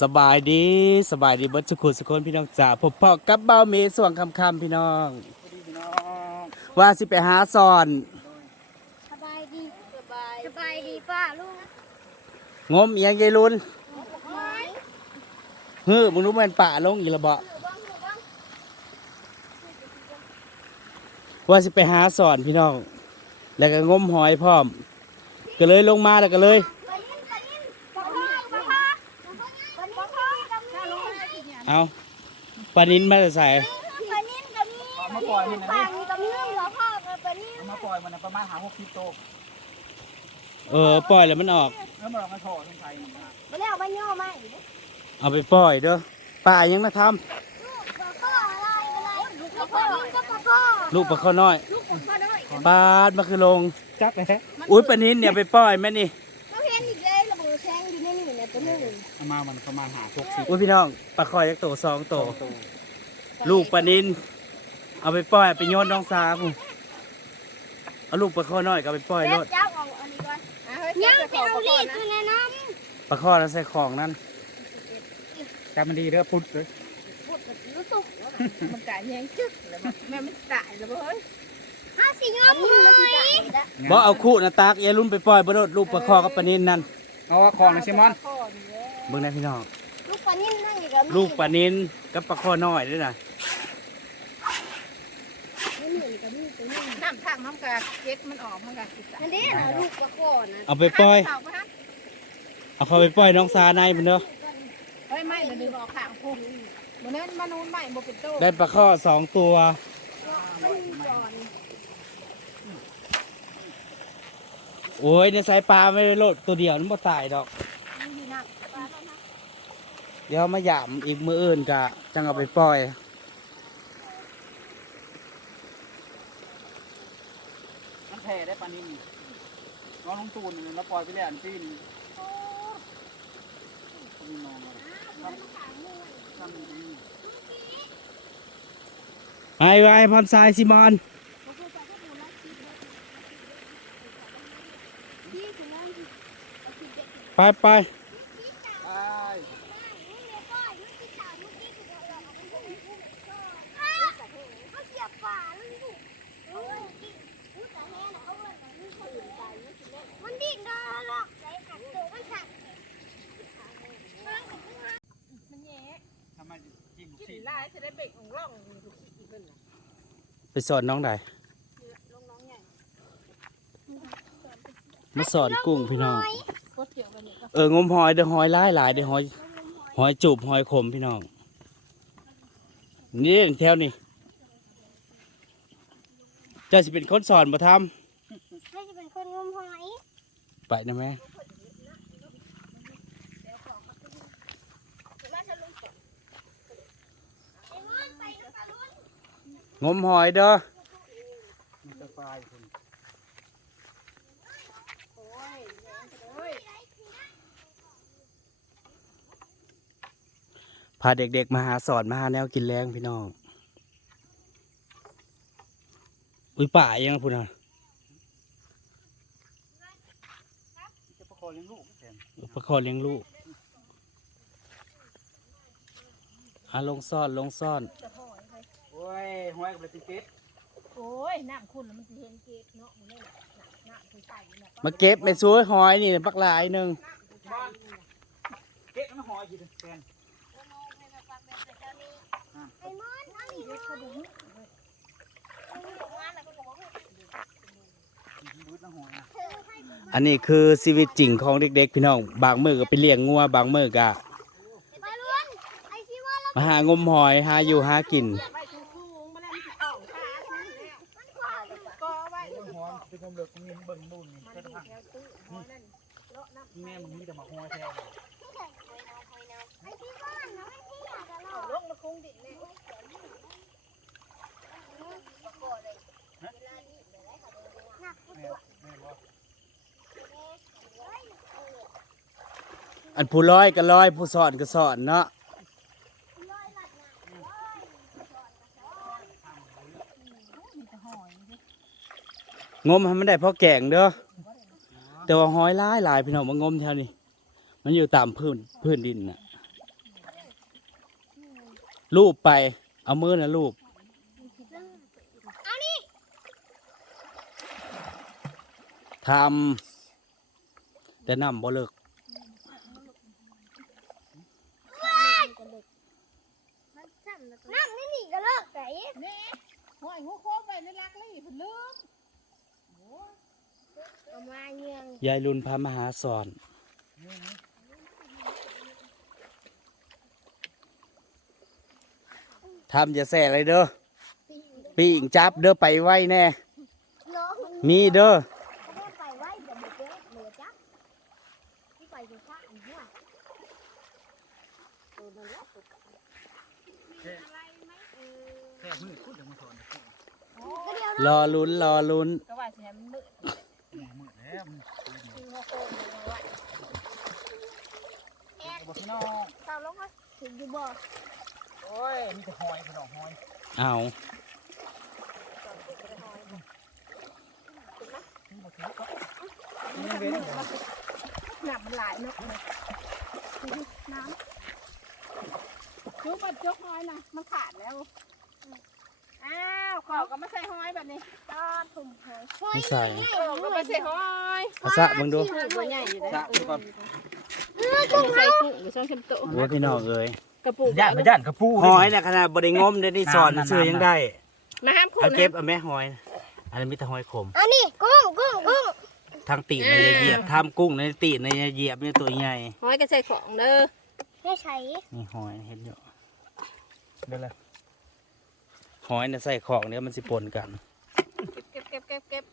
สบายดีสบายดีเบิดสุขุสุคนพี่น้องจ๋าพบพ่อกับเบ้าเมส่วงคำคำๆพี่น้อง ว่าสิไปหาสอน สบายดีสบายสบายดีป้าลุงงมเอียงยายลุนหอยเฮ้อมึงรู้มันป่าลงอีกและบ่ถือบ้างถือบ้างว่าสิไปหาสอนพี่น้อง แล้วก็งมหอยพร้อม ก็เลยลงมาแล้วก็เลย ปลานิ่มปลานิ่มปลาพ่อปลาพ่อปลานิ่มพ่อกับมี เอาปลานินมาจะใส่ปลานิ่มกับมีปลานิ่มกับมีเหรอพ่อกับปลานิ่มเอามาปล่อยมันนะประมาณหาหกสิบโตเออปล่อยแล้วมันออก แล้วมันเอามาโชว์ทั้งไทยมันนะมาแล้วมาย่อมาเอาไปปล่อยเด้อป่ายังนะทปลาพ่ออะไรอะไรลูกปลานิ่มกับปลาพ่อำลูกปลาข้อน้อยลูกปลาพ่อด้วยปาดมาคือลงจักเลยอุ้ยปลานินเนี่ยไปปล่อยแม่นี่ เอามามันประมาณหาหกสิบอุ้ยพี่น้องปลาคอยยักษ์โตสองโตลูกปลานินเอาไปปล่อยไปโยนน้องสาวพุ่นเอาลูกปลาข้อน้อยก็เอาไปปล่อยเล็รบถจ้าของอันนี้ก่อนยังไปเอาลีดคือในน้ำปลาข้อแล้วใส่ของนั่นจำมันดีเด้อพุทธเลยพูดกับรู้ตุกมันกะแยงจึกแล้วมันแม่มันตายแล้วเฮ้ยห้าสี่ยอมหอยบ่เอาคู่นะตากอยาลุ่นไปปล่อยบนรถลูกปลาข้อกับปลานินนั่นเอาว่าของนะซิมอน ข้อนี่แหละ เบิ่งนะพี่น้อง ลูกปลานิ่มนั่งอยู่กับลูกปลานินกับปลาข้อน้อยด้วยนะน้ำทางมันกะเก็ดมันออกมันกะสิตายอันนี้นะลูกปลาโคนนะเอาไปปล่อยเาปะฮะเอาเขาไปปล่อยน้องสาในมันเด้อเฮ้ยไม่มันดึงออกข้างพุ่งมันนั้นมันนูนไม่บ่เป็นโตได้ปลาข้อสองตัว มันมีก่อนโอ้ยในสายปลาไม่ได้โลดตัวเดียวมันบ่ตายดอก มันอยู่หนักปลาแล้วนะ เดี๋ยวมาหยามอีกมืออื่นกะจังเอาไปปล่อย มันแผ่ได้ปานินน้องลุงตูนเนี่ยเราปล่อยไปแล้วอันซีนมีน้องอะไรทำดีไอ้ไว้พรทรายซิมอนพี่ถึงนั่นไปไป ใช่ เขาเสียบฝาลูกมันดิ้นได้หรอกใส่ขัดตัวมันขัด มันแย่ ทำไมจิ้มลูก กิ ศิ น ษย์ ลาย จะได้เบรกของร่องมันถูกอีกเพิ่นน่ะไปสอนน้องใดมาสอนกุ้งพี่น้อง โคตรเจียวกันนี่ก็เอองมหอยเด้อหอยหลายหลายเด้อหอยหอยจูบหอยขมพี่น้อง นี่แถวนี่เจ้าสิเป็นคนสอนมาทให้จะเป็นคนงมหอยำไปนะแม่ งมหอยเด้อมันจะไฟคุณพาเด็กๆมาหาสอนมาหาแนวกินแรงพี่น้อง อุ้ยป่ายังนะพุ่นะจะประคองเลี้ยงลูกประคอเลี้ยงลูกอาลงซ่อนลงซ่อน อ้ยห้อยกับเลยติดโอ้ยน้ำคุณแล้วมันสิเห็นเกตเนาะมันนี่แหละน้ำคือใส่เนี่ยมาเก็บไม่ช่วยหอยนี่ปักหลายหนึ่งบ้านเก๊กมันหอยกี่แทนไอ้มอนเอาอีกหน่อยบืดน้ำหอยนะอันนี้คือชีวิตจริงของเด็กๆพี่น้อง บางมือก็ไปเลี้ยงงัวบางมือก็ไปล้วนไอ้ที่ว่าเรามาหางมหอยหาอยู่หากิน ไว้สูงๆมันนั่นสิต้องขาสูงแล้วก็ไว้ โอ้ยหอยเป็นความเลือกของนี่เบิ่งนู่นนี่ก็ทั้งแถวตื้อหอนั่นเลาะน้ำแม่มันมีแต่มาหอยแถวไอ้ที่ว่าน้อยที่อยากจะเล่าลงมาคงดินแม่หนักแม่แม่บอกอันผู้ร้อยก็ร้อยผู้สอนก็สอนเนาะ งมให้มันได้พอแกงเด้อแต่ว่าหอยหลายหลายพี่น้องมางมแถวนี้ มันอยู่ตามพื้นพื้นดินน่ะลูบไปเอามือนะลูบเอานี่ทำแต่น้ำบ่เลิกนั่งนี่นี่ก็เลิกไก่นี่ห้อยหัวโค้งไปในรักลี่เพิ่นลืม เอามาเงียงยายรุนพามาหาสอน ทำอย่าแส่อะไรเด้อปีงจับเด้อไปไว้แน่ น้อง มีเด้อ เขาได้ไปไว้เดี๋ยวหมดเยอะเหลือจักที่ไปอยู่ข้างหัวตัวนั้นแล้วตัว แค่มือพูดอย่างมาสอน ก็เดียว รอลุ้นรอลุ้นก็ว่าสิให้มันมืดมือแล้วมันคือหัวโค้งเอาไว้บอกพี่น้องตามลงมาถึงอยู่บ่โอ้ยมีแต่หอยพี่น้องหอยเอายังเว้นหนักมันหลายเนาะน้คือบัดจกห้อยนะมันขาดแล้ว อ้าวขอก็มาใส่ห้อยแบบนี้ำตาถุ่มหอยไม่ใส่ขอก็มาใส่ห้อยเอาสะมึงดูตัวใหญ่อยู่เลยจะดูก่อนใส่กุ้งหรือช่องเข็มโตโอ้พี่น้องเอ้ยกระปุกย่านมาย่านกระปูหอยนะขนาดบริงมได้นี่สอนน้ำน้ำซื้อยังได้มาห้ามคุณเอานะเก็บเอาแม่หอยอันนี้มีแต่หอยขมอันนี้กุ้งกุ้งกุ้งทั้งตีนในเหยียบทำกุ้งในตีนในเหยียบนี่ตัวใหญ่ห้อยก็ใส่ของเด้อไม่ใช่นี่หอยเห็นอยู่เดี๋ยวเลย หอยเนี่ยใส่ของเนี่ยมันสิปนกันเก็บเก็บเก็บเก็บ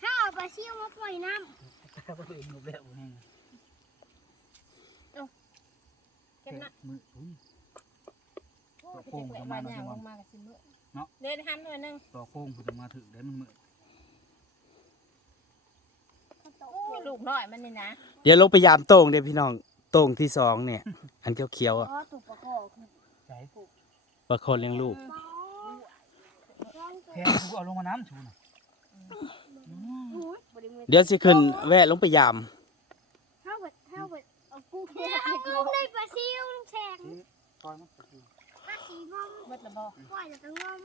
ถ้าเอาปลาซิวมาปล่อยน้ถ้าไปเองหมดแล้วแห้งเก็บนะมืออุ้ยตัวโค้งประมาณนี้ลงมากับสิมือเนาะเล่นห้ามหน่อยนึงต่อโค้งคุณมาถึงได้มันมือลูกน้อยมันนี่นะเดี๋ยวลงไปยามโต่งเดี๋ยวพี่น้องโต่งที่สองเนี่ย อันเขียวำๆอะเพราะถูกประกอบคือใส่ปลาคนเลี้ยงลูก แค่กูเอาลงมาน้ำชูน่ะเดี๋ยวสิขึ้นแวะลงไปยามถ้าเปิดถ้าเปิดเอากุ้งเอากุ้งในปลาซิวแข็งคอยมันปลาสีงอมเบิดละบ่ปล่อยจะต้องงอม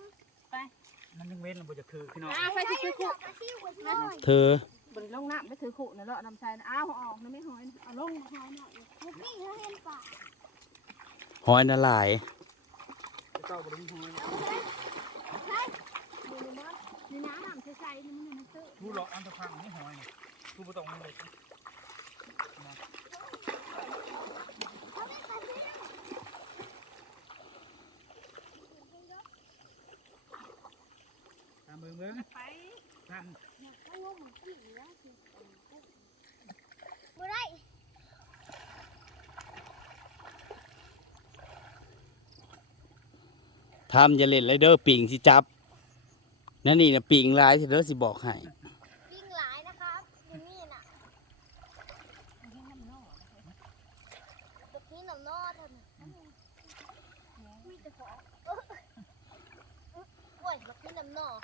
มันยังเว้นมันจะคือพี่น้องอ้าวไปสิคือขู่ปลาซิวไปเลยเธอบนลงน้ำไปถือขู่นะเลาะน้ำใส่นะอ้าวออกนะไม่หอยเอาลงหอยหน่อยลูกนี่เขาเห็นปลาหอยน่ะหลายเจ้าบริหา รนี่น้ำน้ำใสๆนี่มันมันตื้อผู้หลอกอันตะพังนี่หอยผู้ประตองมันเลยตามเบิ่งเบิ่งไปตามบ่ได้ทำอย่าเล่นไรเด้อปิงสิจับ นั่นนี่นะปิงหลายที่เด้อสิบอกให้ปิ้งหลายนะครับอยู่นี่น่ะตะกี้น้ำนอดเท่านั้นมีแต่ของโอ้ยตะกี้น้ำนอด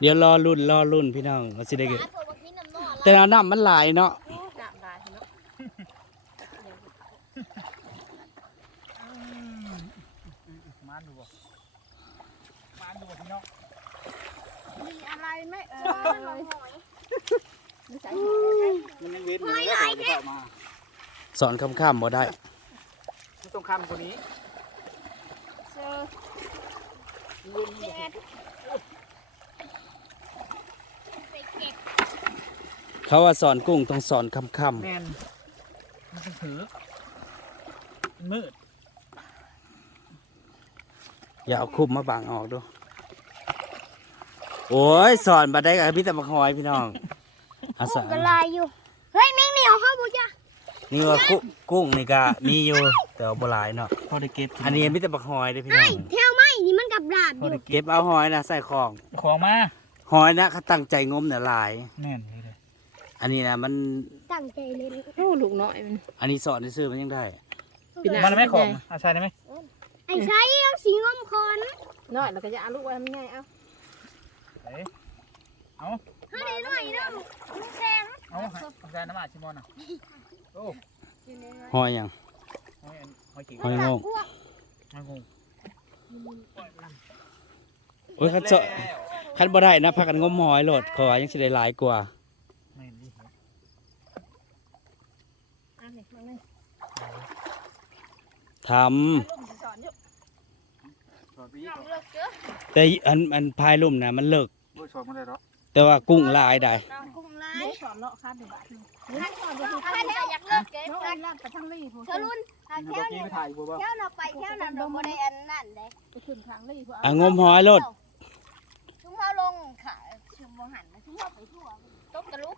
เดี๋ยวรอรุ่นรอรุ่นพี่น้องว่าสิได้หเกิดลายกว่าตะกี้น้ำนอดแต่น้ำมันหลายเนาะ น้ำลายเนาะ มานดูบ่มานดูบ่พี่น้อง มีอะ ไรไหมเอเออมันอหอยไม่ใส่หอยเลยมันยังเว้นอยู่แล้วเขาจะเข้ามาสอนคำๆบ่ได้ไม่ต้องคำกว่านี้เจอเว้นอยู่ไปเก็บเขาว่าสอนกุ้งต้องสอนคำแมนมันต้องถือมันมืดๆอย่าเอาคุบมาบังออกดู โอ้ยสอนบัดได้กับพี่ตะบักหอยพี่น้องอากุ้สางกระลายอยู่ เฮ้ยแมงเหนียวเข้าบุจ้ะนี่ว่ากุ้งกุ้งนี่ก็มีอยู่แต่ว่าบ่หลายเนาะพอได้เก็บอันนี้พี่ตะบักหอยเด้อพี่น้ไอ้องเที่ยวไหมนี่มันกับดาบอพอยู่ได้เก็บเอาหอยนะใส่ของของมาหอยนะเขาตั้งใจงมเนี่ยหลายแม่นเลยเลยอันนี้นะมันตั้งใจเล่นโอ้ลูกน้อยมันอันนี้สอนซื้อๆมันยังได้พี่น้ามันไม่ของอาชัยได้ไหมไอ้ใช้เอาสีงอมคอนน้อยแล้วก็จะเอาลูกไว้ทำไงเอา เอ้ยเอาให้ได้หน่อยเด้อลูกแซงเอาอาชัยน้ำมันชิมอนอะโอ้หอยหยังหอยอันหอยเก่งหอยโงงพวกหอยงงโอ้ยคันเจาะคันบ่ได้นะพากันงมหอยโหลดขอยังสิได้หลายกว่าไม่นี่อันนี้มันนี่ทำลูกสอนอยู่สอนไปยี่น้องก่อนเลิกเด้อแต่อันอันพายลุ่มนะมันเลิก โอ้ยสอนมาได้หรอแต่ว่ากุ้งหลายได้น้องกุ้งลาไม่ยสอนเลาะคันหนึ่งบาทหนึ่งท่านสอนท่านจะอยากเลิกเก็บน้องกัไอ้นลาดไปทั้งลี่ผู้เธอรุ่นถ้านี่แค่เมื่อกี้เนี่ยไปถ่ายบัวบ่แค่เราไปแค่นั้นเราไม่ได้อันนั่นเลยไปขึ้นทางลี่ผู้อะงมหอยโลดชุ่มเขาลงขาชุ่มมหันมาชุ่มเขาไปทั่วตกกระลุก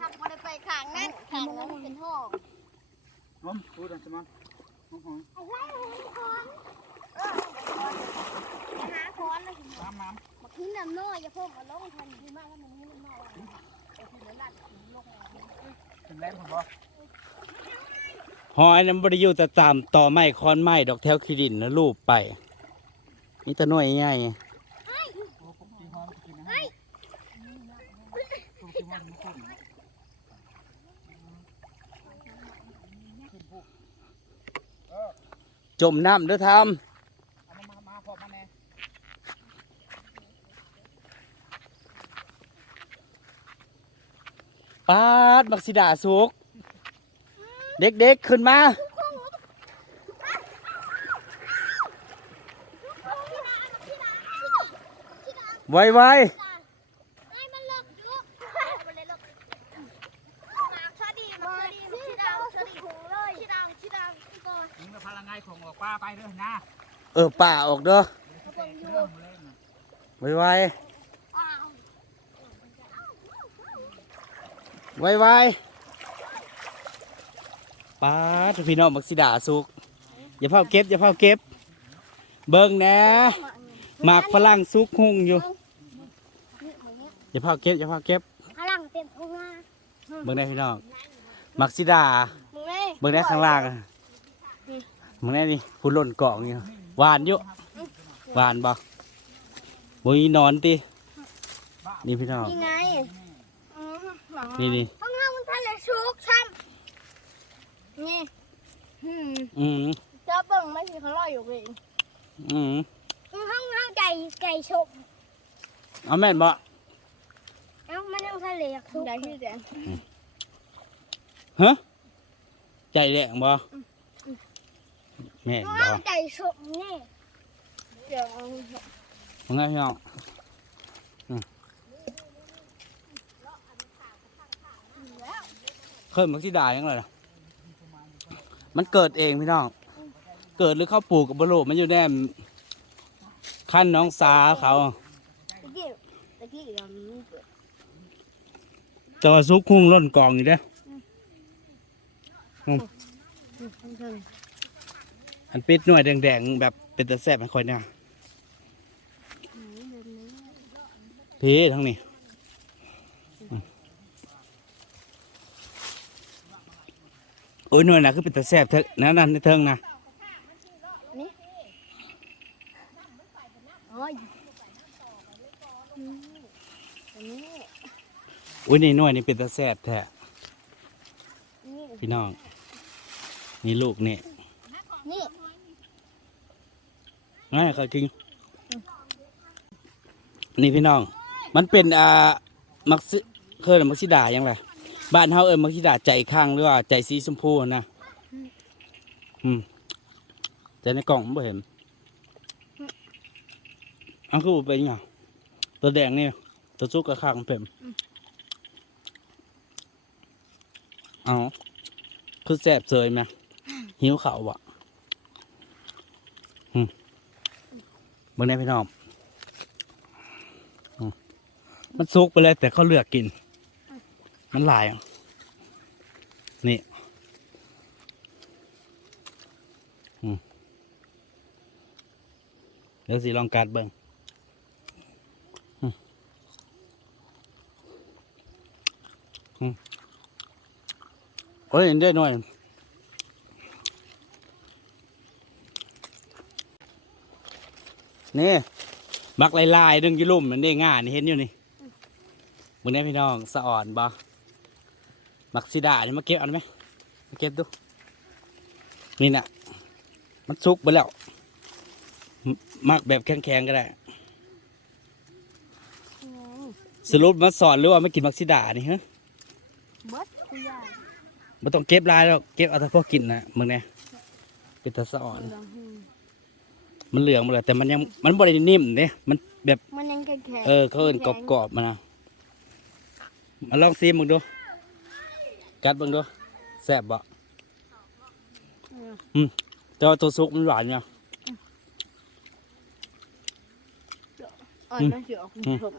ทำไม่ได้ไปขางนั่นขางนั้นเป็นห้องน้มพูดดังสมันน้องหอยอะไรคอนเออไปหาคอนเลยน้ำน้มาขึ้นน้ำน้อยอย่าเพิ่มมาลงทันทีมากแล้วมันนี่น้ำน้อยำถึงแรงผมบ่หอยนั้นบ่ได้อยู่แต่ตามต่อไม้คอนไม้ดอกแถวขี้ดินนะรูปไปนี่ตะน้อยมันกินนะปกติหอยมันขึ้นจมน้ำเด้อทเอามามามาพอมาแน่ำ ปาดบักสิดาสุก เด็กๆขึ้นมา ไวไอ้มันเลิกยุกมันเลยเลิกมาชาดีมาชาดีชิดาวชาดีหูเลยชิดาวชิดาวก่อนมึงจะพลังงานของออกป้าไปเด้อนะ ๆเออป่าออกเด้อไวอ้าว ๆไวๆปาดพี่น้องบักสิดาสุก อย่าเผาเก็บ อย่าเผาเก็บ เบิ่งแหนะหมากฝรั่งสุกหุ่งอยู่ อย่าเผาเก็บ อย่าเผาเก็บพลังเต็มทุ่งนาเบิ่งได้พี่น้องมักซิดามึงเลยเบิ่งได้ข้างล่างอะเบิ่งได้นี่ผู้หล่นเกาะอยู่หวานอยู่หวานบ่บ่มีหนอนตินี่พี่น้องนี่ไง นี่นี่ข้างล่างมันทะเลชุกช้ำนี่อืมอืมเจ้าเบิ่งไม่มีเขาลอยอยู่เลยอืมห้องห้องไก่ไก่ชกเอาแม่นบ่เอ้ามันยังทะเลอยากชุกไก่ที่แดงฮะใจแดงบ่แม่นห้บ่องไก่ชกนี่เดี๋ยวเอามึงไงพี่น้องอืม เคยมักซิดายังไงล่ะมันเกิดเองพี่น้อง เกิดหรือเขาปลูกกับบรูมันอยู่แน่ขั้นน้องสาเขาตะกี้ตะกี้ยังไม่เกิดแต่ว่าซุกคุ้งล้นกองอยู่เด้ออันปิดหน่วยแดงๆแบบเป็นตะแสบไม่ค่อยเนี่ยพี่ทั้งนี้อืมโอ้ยหน่วยนะคือเป็นตะแสบเถอะนั่นนั่นในเทิงนะโอ้ยอืมอันนี้อุ้ยนี่หน่วยนี่เป็นตะแสบแท้นี่พี่น้อง นี่ลูกนี่นี่ง่ายเขาจริง นี่พี่น้อง มันเป็นอ่ามักซิเคยเรียกมักซิดายังไง บ้านเฮาเอิ้นมักซิดาใจข้างหรือว่าใจสีชมพูนะอืมแต่ในกล่องไม่เห็นอันคือเป็นไงตัวแดงนี่ตัวซุกกับข้างเพ็มเอาคือแสบเสยไหมหิวเขาวอะอืมเบิ่งได้พี่น้องอืมมันซุกไปเลยแต่เขาเลือกกิน มันลายอะนี่เดี๋ยวสิลองกัดเบิ่งอืมอืมโอ้ยได้หน่อยนี่บักลายๆดึงอยี่ลุ่มมันได้ง่ายนี่เห็นอยู่นี่มึงได้พี่น้องสะอ่อนบ่ มักซิดานี่มาเก็บเอาได้ไหมมาเก็บดู นี่น่ะมันสุกไปแล้วมมักแบบแข็งๆก็ได้สรุปมาสอนหรือว่าไม่กินมักซิดานี่ฮะเบิดคุยยาไม่ต้องเก็บหลายแล้วเก็บเอาแต่พอกินนะมึงเนี่ยเป็นตะสะอ่อน มันเหลืองหมดเลยแต่มันยังมันบรินิ่มเนี่ยมันแบบมันยังแข็งเออเขาเอินกรอบๆมานะมาลองซีมึงดู กัดมึงดูแซ่บบ่อืมแต่ว่าตัวซุกมันหวานเนี่ย อ่อนนะเสือผม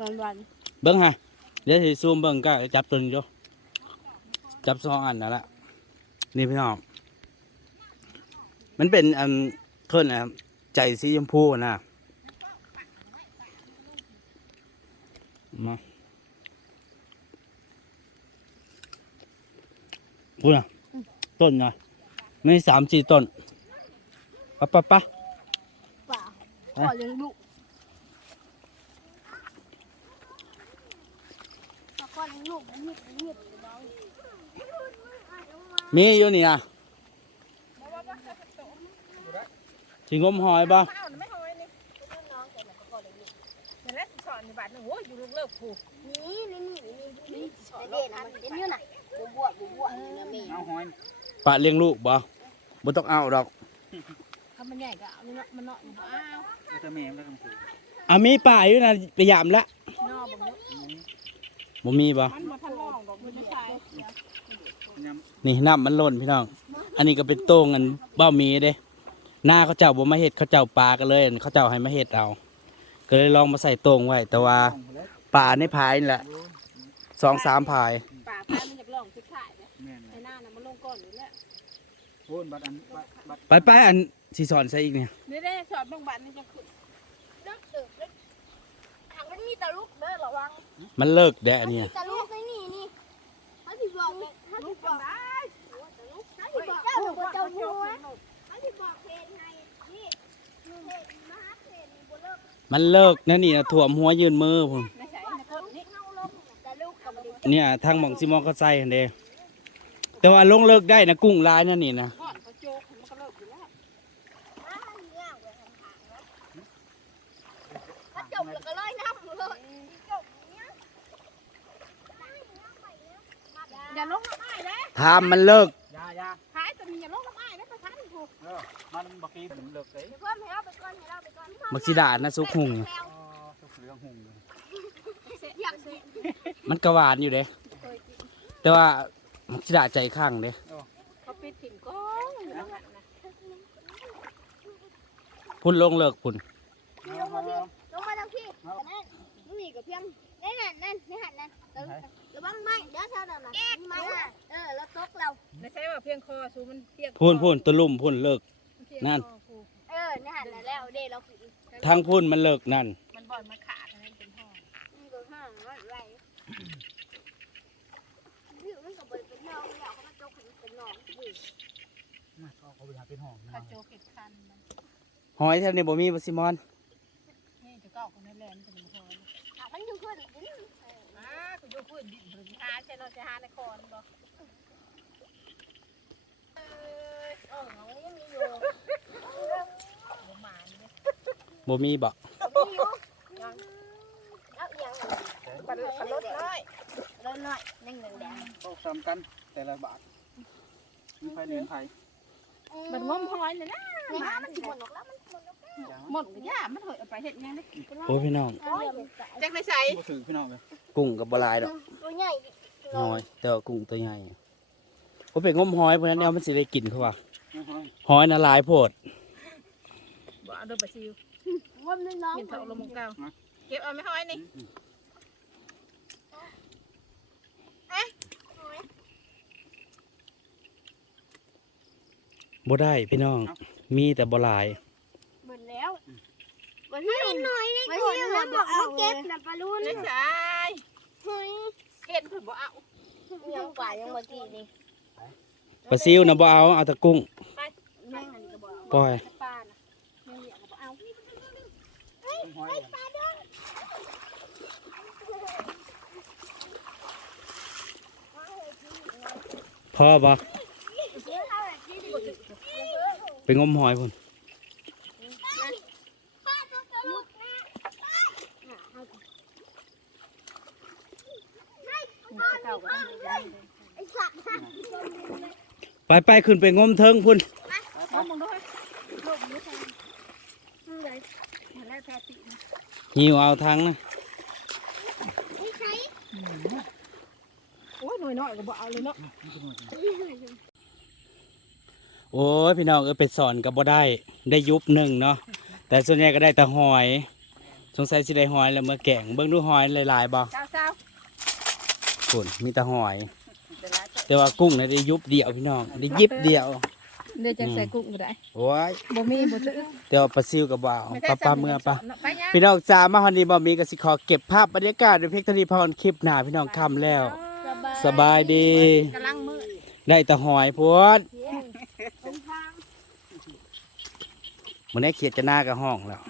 วันวันเบิ้งฮะเดี๋ยวสิซูมเบิ้งก็จับตัวนี้ดูจับสองอันนั่นแหละนี่พี่น้องมันเป็นอันเคลื่อนนะใจสีชมพูนะมา พูดนะต้นนะไม่สามสี่ต้นปะปะปะเปล่าขอเลี้ยงลูกขอเลี้ยงลูกนิดนิดน้องมีอยู่นี่นะสิงมหอยบ่มาเอาหน่อยไม่หอยนี่เดี๋ยวแล้วสิสอนอยู่บาทหนึงโอ้ยอยู่ลูกเลิกผูกนี่นี่นี่นี่นี่เด็ดนะเด็ดอยู่ น่ะบัวบัวบัวนี่นะแม่เอาหอยปะเลี้ยงลูกบ่บ่ต้องเอาดอกถ้ามันใหญ่ก็เอานี่เนาะมันเนาะอยู่บ่อ้าวเอาแต่แม่แล้วต้องถืออมีป่าอยู่นะไปยามละนอบ่เนาะบ่มีบ่มันบ่ทันลองดอกมันไม่ใช่ยนี่น้ำมันล้นพี่น้อง อันนี้ก็เป็นโต้งอันเบ้ามีเด้ หน้าเขาเจ้าบ่มาเฮ็ดเขาเจ้าปลากันเลยเขาเจ้าให้มาเฮ็ดเอา ก็เลยลองมาใส่โต้งไว้ แต่ว่าำเอาแล้วป่าในพายนี่แหละสองสามพาย ก่อนอยู่แล้วโอนบัดอันบัดบัดไปไปอันสิสอนใส่อีกเนี่ยนี่ได้สอนบางบาทนี่จะขึ้นเลิกตึกเลิกทางมันมีตะลุกเด้อระวังมันเลิกแดะเนี่ยตะลุกในนี่นี่เขาที่บอกเลยเขาที่บอกได้เขาที่บอกเจ้าหนูเจ้าหัวเขาที่บอกเพนให้นี่เพนมาเพนบนเลิกมันเลิกแน่นี่นะถ่วมหัวยืนมือพุ่นไม่ใช่ในคนนี่เข้าลงตะลุกกับมันเนี่ยทางหม่องซิมองเขาใส่หั่นเด้ แต่ว่าลงเลิกได้นะกุ้งลายนั่นนี่นะก่อนเขาโจกมันก็เลิกอยู่แล้วถ้าจบแล้วก็ลอยน้ำเลยจบเนี้ยอย่าลงน้ำอ้ายนะทามมันเลิกยายาขายแต่มีอย่าลงน้ำอ้ายนะประทันผูกเออมันบักกี้ผมเลิกเลยเดี๋ยวเพิ่มให้เราไปก่อนให้เราไปก่อนมักสิดานะสุกหุงอ๋อสุกเหลืองหุ่งเลยอยากกินมันกระหวานอยู่เด้แต่ว่า มักสิดาใจข้างเด้เขาปิดถิ่นก้องอยู่นั่นน่ะนะพุ่นลงเลิกพุ่นลงมาพี่ลงมาทางพี่นั่นนี่กับเพียงนั่นนั่นนั่นนี่หันนั่นระวังไม้เดี๋ยวเท่านั้นนะไม้เออแล้วตกเราไม่ใช่ว่าเพียงคอสูมันเพียงพุ่นพุ่นตะลุ่มพุ่นเลิกเพียงนั่นคอผูกเออนี่หันแล้วเด้เราคือทางพุ่นมันเลิกนั่นมันบ่อนมันขาดอันนั้นเป็นห้อง มันก็ห้างไรพี่มันก็เป็นน้องแล้วเขาจกเป็นน้องพี่ มา เอาเขาไปหาเป็นห้องเขาโจกเห็ดคันมันหอยแถวนี้บ่มีบ่ซิมอน นี่จะเก้าคนนั้นแหลมเป็นพอมันอยู่ขึ้นอ่ากูอยู่พื้นดินพื้นหาใช่เราจะหาในคอนบ่เออเออเขายังมีอยู่บ่หมานเนี่ยบ่มีบ่มีอยู่แล้วยังปันปันรถน้อยรถน้อยนั่งหนึ่งแดงเขาซ้ำกันแต่ละบาทมีไฟเรียนไทย มันงมหอยเลยนะนี่ฮะมันหมดแล้วมันหมดแล้วหมดก็ย่ามันเหยเอาไปเห็ดยังไงโอ้พี่น้องจักไม่ใส่บ่ถือพี่น้องเลยกุ้งกับบ่หลายดอกตัวใหญ่น้อยแต่ว่ากุ้งตัวใหญ่บ่เป็นงมหอยเพราะฉะนั้นเนี่ยมันสิได้กินเขาว่าเอาหอยหอยน่ะหลายโพดบ่เอาเดินไปซิวว่ามันน้องเห็นเถาลมเก้าเก็บเอาไม่หอยนี่ บ่ได้พี่น้อง มีแต่บ่หลาย หมดแล้ววันที่หน่อยนี่วันที่เราบอกเอาเก็บนะปลาลูนไม่ใช่เฮ้ยเห็นเพิ่นบ่เอายังกว่ายังเมื่อกี้นี่ปลาซิวน่ะบ่เอาเอาแต่กุ้งแม่งอันนี้ก็บอกปล่อย ปลาน่ะยังเหลียงก็บ่เอาหอยเนี่ยพอบ่เดี๋ยวเท่าไหร่ที่ดี ไปงมหอยพุ่นไปไปขึ้นไปงมเทิงพุ่นหิวเอาทั้งนะไอ้ใครโอ้ยหน่อยหน่อยก็บอกเอาเลยเนาะ โอ้ยพี่น้องเออไปสอนก็บ่ได้ได้ยุบหนึ่งเนาะแต่ส่วนใหญ่ก็ได้แต่หอย สงสัยสิได้หอยแล้วเมื่อแกงเบิ่งดูหอยหลายๆบ่เจ้าเจ้าพุ่นมีแต่หอยเป็นไรแต่ว่ากุ้งน่ะได้ยุบเดียวพี่น้องได้ยิบเดียวเดี๋ยวจะใส่กุ้งก็ได้โอ้ยบ่มีบ่ซื้อแต่ว่าปลาซิวกับบ่าวปลาปลาเมื่อปลาไปยังพี่น้องจ้ามาฮอนนี้บ่มีก็สิขอเก็บภาพบรรยากาศด้วยเพียงเท่านี้พอคลิปหน้าพี่น้องค่ำแล้ว สบายดีกำลังมือได้แต่หอยพวด มื้อนี้เขียดจะหน้ากับห้องแล้ว